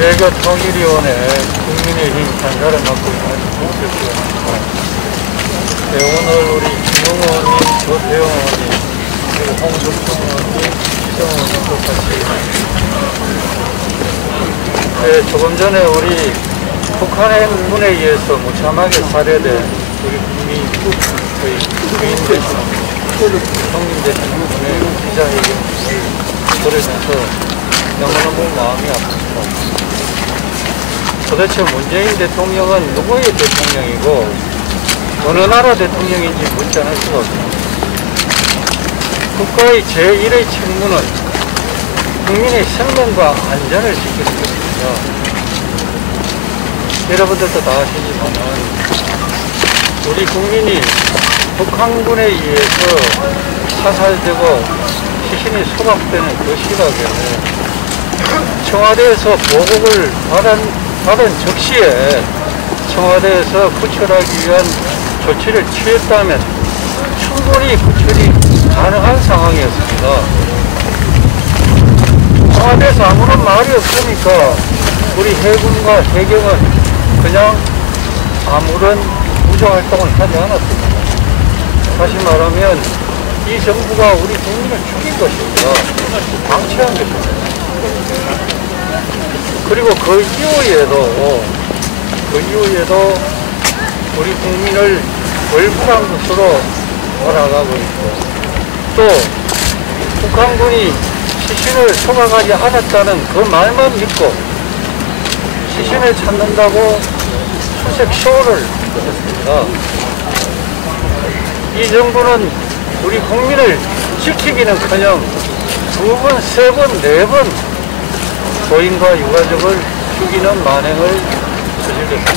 외교통일위원회 국민의힘 단사를 맡고 있는 홍철수입니다. 네, 오늘 우리 김웅 의원님, 조태영 의원님, 그리고 홍석천 의원님, 시정 의원님도 같이 네, 조금 전에 우리 북한 행군에 의해서 무참하게 살해된 우리 국민 대신 형님 대통령의 기자회견을 들으면서 너무너무 마음이 아픕니다. 도대체 문재인 대통령은 누구의 대통령이고 어느 나라 대통령인지 묻지 않을 수가 없습니다. 국가의 제1의 책무는 국민의 생명과 안전을 지키는 것입니다. 여러분들도 다 아시지만은 우리 국민이 북한군에 의해서 사살되고 시신이 소각되는 그 시각에 청와대에서 보고를 받은 즉시에 청와대에서 구출하기 위한 조치를 취했다면 충분히 구출이 가능한 상황이었습니다. 청와대에서 아무런 말이 없으니까 우리 해군과 해경은 그냥 아무런 구조활동을 하지 않았습니다. 다시 말하면 이 정부가 우리 국민을 죽인 것입니다. 방치한 것입니다. 그리고 그 이후에도 우리 국민을 월북한 것으로 몰아가고 있고 또 북한군이 시신을 소각하지 않았다는 그 말만 믿고 시신을 찾는다고 수색 쇼를 했습니다. 이 정부는 우리 국민을 지키기는커녕 두 번, 세 번, 네 번 고인과 유가족을 죽이는 만행을 저질렀습니다.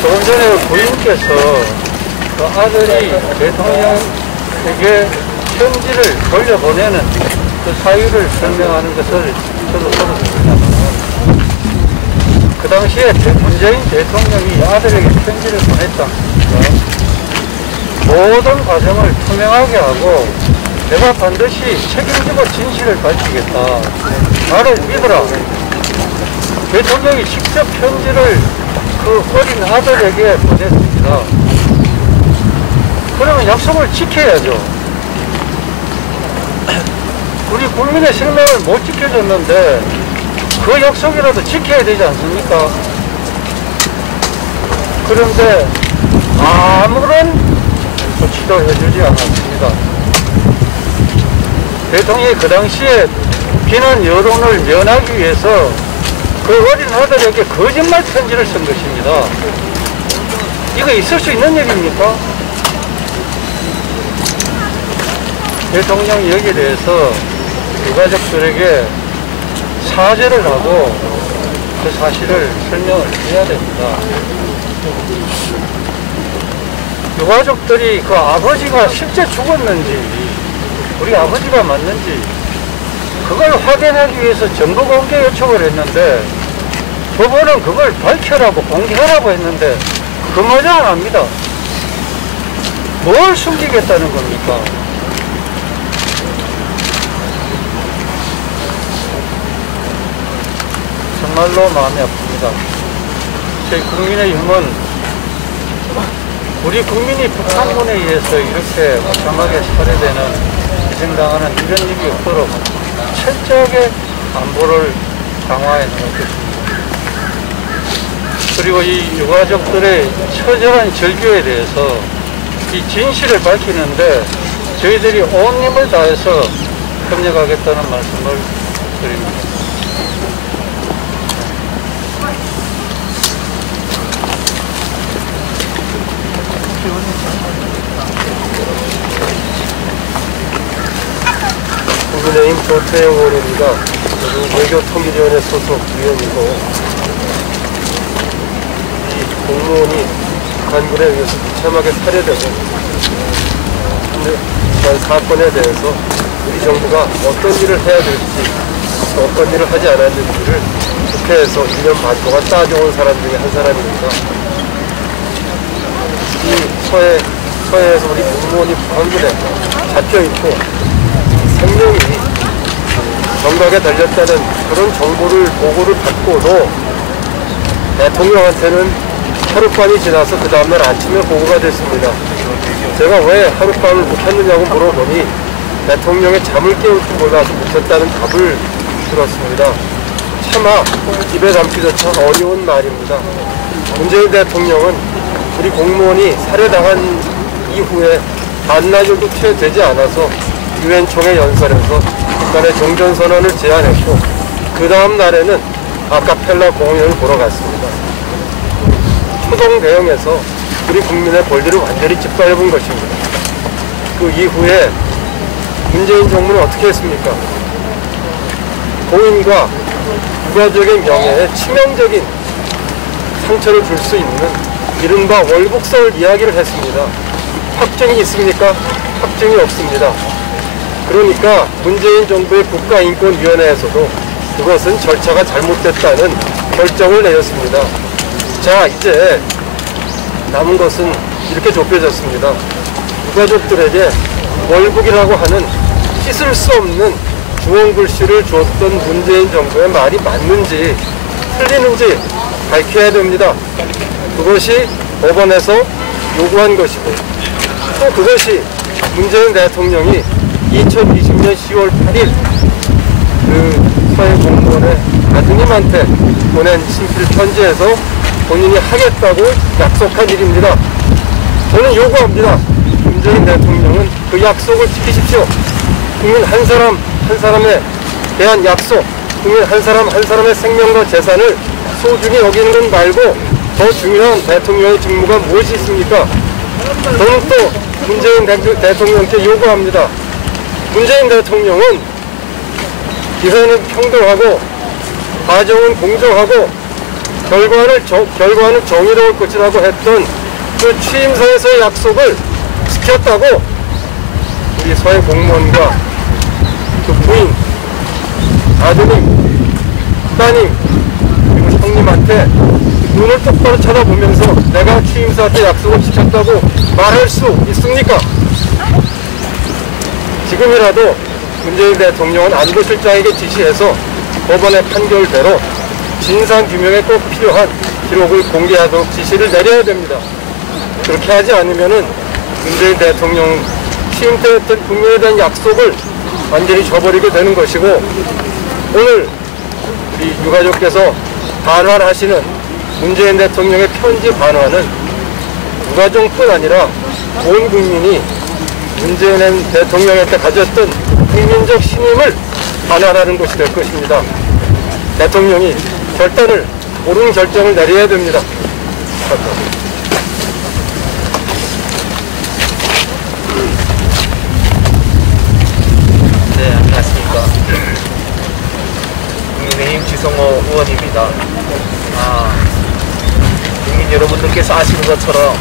조금 전에 부인께서 그 아들이 대통령에게 편지를 돌려보내는 그 사유를 설명하는 것을 저도 들었습니다. 그 당시에 문재인 대통령이 아들에게 편지를 보냈답니다. 모든 과정을 투명하게 하고 내가 반드시 책임지고 진실을 밝히겠다. 나를 믿어라. 대통령이 직접 편지를 그 어린 아들에게 보냈습니다. 그러면 약속을 지켜야죠. 우리 국민의 생명을 못 지켜줬는데 그 약속이라도 지켜야 되지 않습니까? 그런데 아무런 조치도 해주지 않았습니다. 대통령이 그 당시에 비난 여론을 면하기 위해서 그 어린 아들에게 거짓말 편지를 쓴 것입니다. 이거 있을 수 있는 일입니까? 대통령이 여기에 대해서 유가족들에게 사죄를 하고 그 사실을 설명을 해야 됩니다. 유가족들이 그 아버지가 실제 죽었는지 우리 아버지가 맞는지 그걸 확인하기 위해서 정보 공개 요청을 했는데 법원은 그걸 밝혀라고 공개하라고 했는데 그마저 안 합니다. 뭘 숨기겠다는 겁니까? 정말로 마음이 아픕니다. 저희 국민의힘은 우리 국민이 북한군에 의해서 이렇게 무참하게 살해되는 희생당하는 이런 일이 없도록 철저하게 안보를 강화해 나가겠습니다. 그리고 이 유가족들의 처절한 절규에 대해서 이 진실을 밝히는데 저희들이 온 힘을 다해서 협력하겠다는 말씀을 드립니다. 국민의힘 조태영 의원입니다. 저도 외교통일위원회 소속 위원이고 이 공무원이 북한군에 의해서 무참하게 살해되고 이런 사건에 대해서 우리 정부가 어떤 일을 해야 될지 또 어떤 일을 하지 않았는지를 국회에서 1년 반 동안 따져온 사람 중에 한 사람입니다. 이 서해에서 우리 공무원이 북한군에 잡혀있고 생명이 정각에 달렸다는 그런 보고를 받고도 대통령한테는 하룻밤이 지나서 그 다음날 아침에 보고가 됐습니다. 제가 왜 하룻밤을 묵혔느냐고 물어보니 대통령의 잠을 깨울 줄 몰라서 묵혔다는 답을 들었습니다. 차마 입에 담기조차 어려운 말입니다. 문재인 대통령은 우리 공무원이 살해당한 이후에 반나절도 채 되지 않아서 유엔 총회 연설에서 북한의 종전선언을 제안했고 그 다음 날에는 아카펠라 공연을 보러 갔습니다. 초동 대응해서 우리 국민의 권리를 완전히 짓밟은 것입니다. 그 이후에 문재인 정부는 어떻게 했습니까? 고인과 유가족의 명예에 치명적인 상처를 줄 수 있는 이른바 월북설 이야기를 했습니다. 확증이 있습니까? 확증이 없습니다. 그러니까 문재인 정부의 국가인권위원회에서도 그것은 절차가 잘못됐다는 결정을 내렸습니다. 자, 이제 남은 것은 이렇게 좁혀졌습니다. 유가족들에게 월북이라고 하는 씻을 수 없는 주홍글씨를 주었던 문재인 정부의 말이 맞는지 틀리는지 밝혀야 됩니다. 그것이 법원에서 요구한 것이고 또 그것이 문재인 대통령이 2020년 10월 8일 그 서해 공무원의 아드님한테 보낸 친필 편지에서 본인이 하겠다고 약속한 일입니다. 저는 요구합니다. 문재인 대통령은 그 약속을 지키십시오. 국민 한 사람 한 사람에 대한 약속, 국민 한 사람 한 사람의 생명과 재산을 소중히 여기는 것 말고 더 중요한 대통령의 직무가 무엇이 있습니까? 저는 또 문재인 대통령께 요구합니다. 문재인 대통령은 기회는 평등하고 과정은 공정하고 결과는 정의로울 것이라고 했던 그 취임사에서의 약속을 지켰다고 우리 서해 공무원과 그 부인, 아드님, 따님 그리고 형님한테 눈을 똑바로 쳐다보면서 내가 취임사 때 약속을 지켰다고 말할 수 있습니까? 지금이라도 문재인 대통령은 안보실장에게 지시해서 법원의 판결대로 진상규명에 꼭 필요한 기록을 공개하도록 지시를 내려야 됩니다. 그렇게 하지 않으면은 문재인 대통령 취임 때 했던 국민에 대한 약속을 완전히 저버리게 되는 것이고 오늘 우리 유가족께서 반환하시는 문재인 대통령의 편지 반환은 유가족뿐 아니라 온 국민이 문재인 대통령한테 가졌던 국민적 신임을 반환하는 것이 될 것입니다. 대통령이 옳은 결정을 내려야 됩니다. 감사합니다. 네, 안녕하십니까. 국민의힘 지성호 의원입니다. 국민 여러분들께서 아시는 것처럼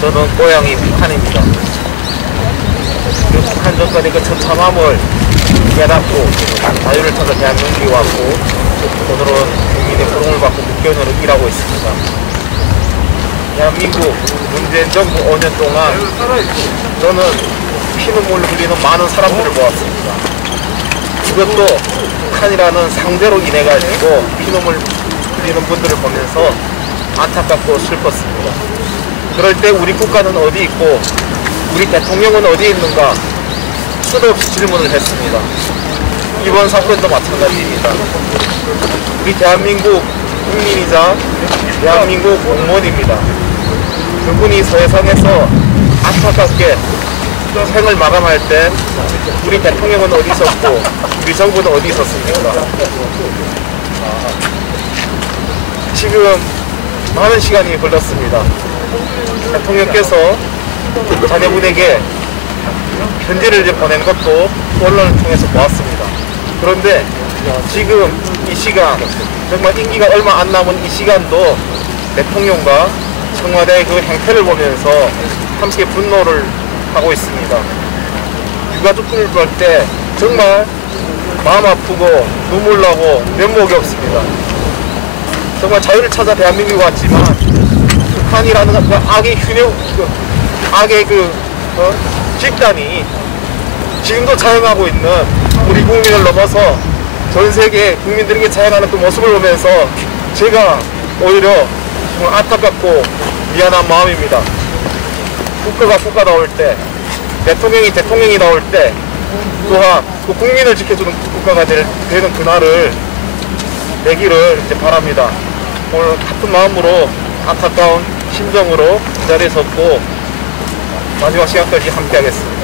저는 고향이 북한입니다. 그 북한 정권의 그 처참함을 깨닫고 자유를 찾아 대한민국에 왔고 오늘은 국민의 호롱을 받고 6개월을 일하고 있습니다. 대한민국 문재인 정부 5년 동안 저는 피눈물을 흘리는 많은 사람들을 보았습니다. 이것도 북한이라는 상대로 인해가지고 피눈물 흘리는 분들을 보면서 안타깝고 슬펐습니다. 그럴 때 우리 국가는 어디 있고 우리 대통령은 어디 있는가 수없이 질문을 했습니다. 이번 사건도 마찬가지입니다. 우리 대한민국 국민이자 대한민국 공무원입니다. 그분이 서해상에서 안타깝게 생을 마감할 때 우리 대통령은 어디 있었고 우리 정부는 어디 있었습니까? 지금 많은 시간이 흘렀습니다. 대통령께서 자녀분에게 편지를 보낸 것도 언론을 통해서 보았습니다. 그런데 지금 이 시간 정말 임기가 얼마 안 남은 이 시간도 대통령과 청와대의 그 행태를 보면서 함께 분노를 하고 있습니다. 유가족들을 볼 때 정말 마음 아프고 눈물 나고 면목이 없습니다. 정말 자유를 찾아 대한민국에 왔지만 북한이라는 그 악의 집단이 지금도 자행하고 있는 우리 국민을 넘어서 전 세계 국민들에게 자행하는 그 모습을 보면서 제가 오히려 정말 안타깝고 미안한 마음입니다. 국가가 국가다울 때, 대통령이 대통령이다울 때, 또한 그 국민을 지켜주는 국가가 되는 그날을 되기를 이제 바랍니다. 오늘 같은 마음으로 안타까운 심정으로 이 자리에 섰고 마지막 시간까지 함께 하겠습니다.